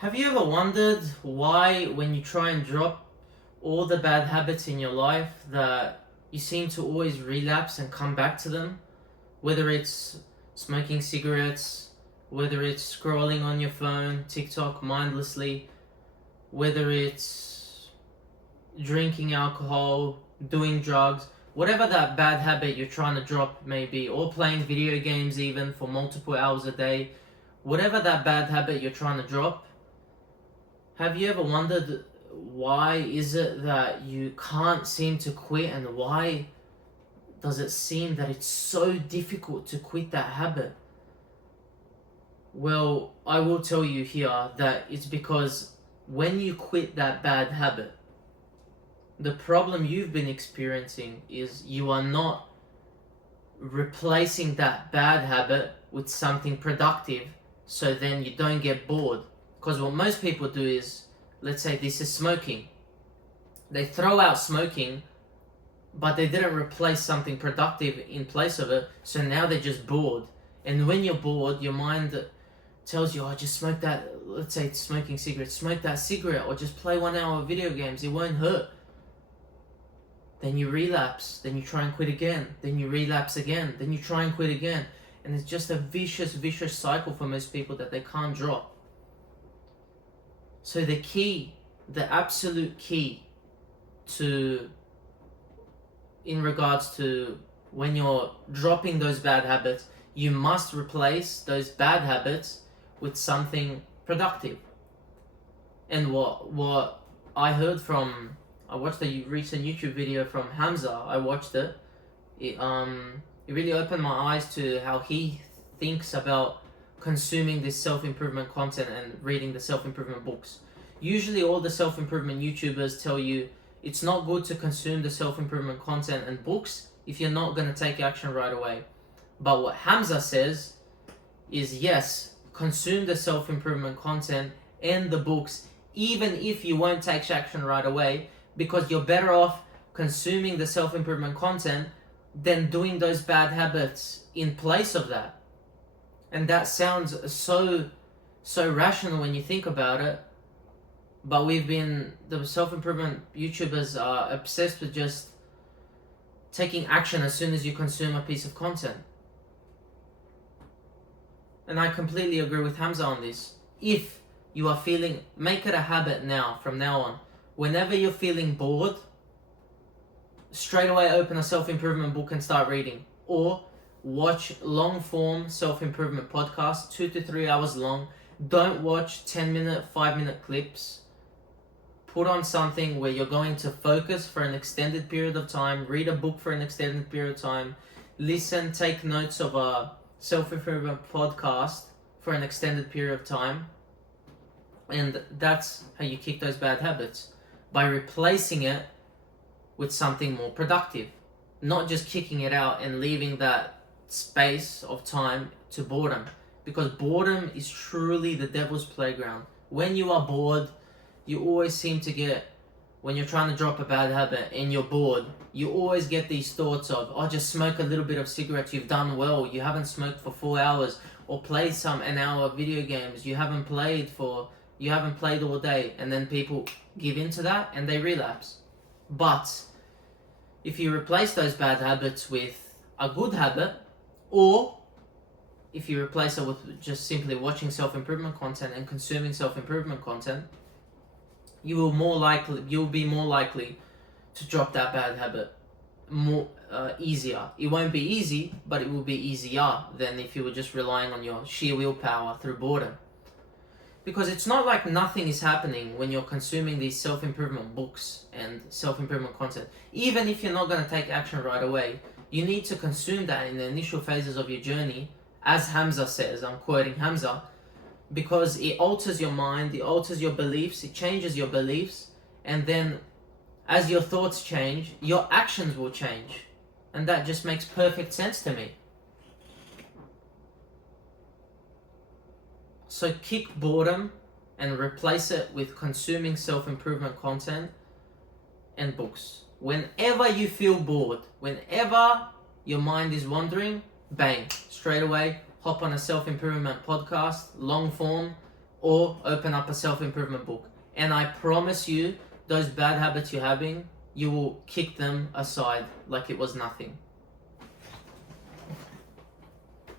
Have you ever wondered why, when you try and drop all the bad habits in your life, that you seem to always relapse and come back to them? Whether it's smoking cigarettes, whether it's scrolling on your phone, TikTok mindlessly, whether it's drinking alcohol, doing drugs, whatever that bad habit you're trying to drop may be, or playing video games even for multiple hours a day, whatever that bad habit you're trying to drop. Have you ever wondered why is it that you can't seem to quit, and why does it seem that it's so difficult to quit that habit? Well, I will tell you here that it's because when you quit that bad habit, the problem you've been experiencing is you are not replacing that bad habit with something productive, so then you don't get bored. Because what most people do is, let's say this is smoking. They throw out smoking, but they didn't replace something productive in place of it, so now they're just bored. And when you're bored, your mind tells you, oh, just smoke that, let's say it's smoking cigarettes, smoke that cigarette, or just play 1 hour of video games, it won't hurt. Then you relapse, then you try and quit again, then you relapse again, then you try and quit again. And it's just a vicious cycle for most people that they can't drop. So the key, the absolute key to, in regards to when you're dropping those bad habits, you must replace those bad habits with something productive. And what I heard from, I watched a recent YouTube video from Hamza. I watched it. It really opened my eyes to how he thinks about consuming this self-improvement content and reading the self-improvement books. Usually all the self-improvement YouTubers tell you it's not good to consume the self-improvement content and books if you're not going to take action right away. But what Hamza says is, yes, consume the self-improvement content and the books even if you won't take action right away, because you're better off consuming the self-improvement content than doing those bad habits in place of that. And that sounds so rational when you think about it, but the self-improvement YouTubers are obsessed with just taking action as soon as you consume a piece of content. And I completely agree with Hamza on this. If you are feeling, make it a habit now, from now on. Whenever you're feeling bored, straight away open a self-improvement book and start reading. Or watch long-form self-improvement podcasts, 2 to 3 hours long. Don't watch 10-minute, 5-minute clips. Put on something where you're going to focus for an extended period of time. Read a book for an extended period of time. Listen, take notes of a self-improvement podcast for an extended period of time. And that's how you kick those bad habits, by replacing it with something more productive. Not just kicking it out and leaving that space of time to boredom. Because boredom is truly the devil's playground. When you are bored, you always seem to get, when you're trying to drop a bad habit and you're bored, you always get these thoughts of, oh, just smoke a little bit of cigarettes, you've done well, you haven't smoked for 4 hours, or play an hour of video games, you haven't played all day, and then people give into that and they relapse. But if you replace those bad habits with a good habit, or if you replace it with just simply watching self-improvement content and consuming self-improvement content, you'll be more likely to drop that bad habit easier. It won't be easy, but it will be easier than if you were just relying on your sheer willpower through boredom. Because it's not like nothing is happening when you're consuming these self-improvement books and self-improvement content. Even if you're not going to take action right away, you need to consume that in the initial phases of your journey, as Hamza says, I'm quoting Hamza, because it alters your mind, it alters your beliefs, it changes your beliefs, and then as your thoughts change, your actions will change. And that just makes perfect sense to me. So kick boredom and replace it with consuming self-improvement content and books. Whenever you feel bored, whenever your mind is wandering, bang, straight away, hop on a self-improvement podcast, long form, or open up a self-improvement book. And I promise you, those bad habits you're having, you will kick them aside like it was nothing.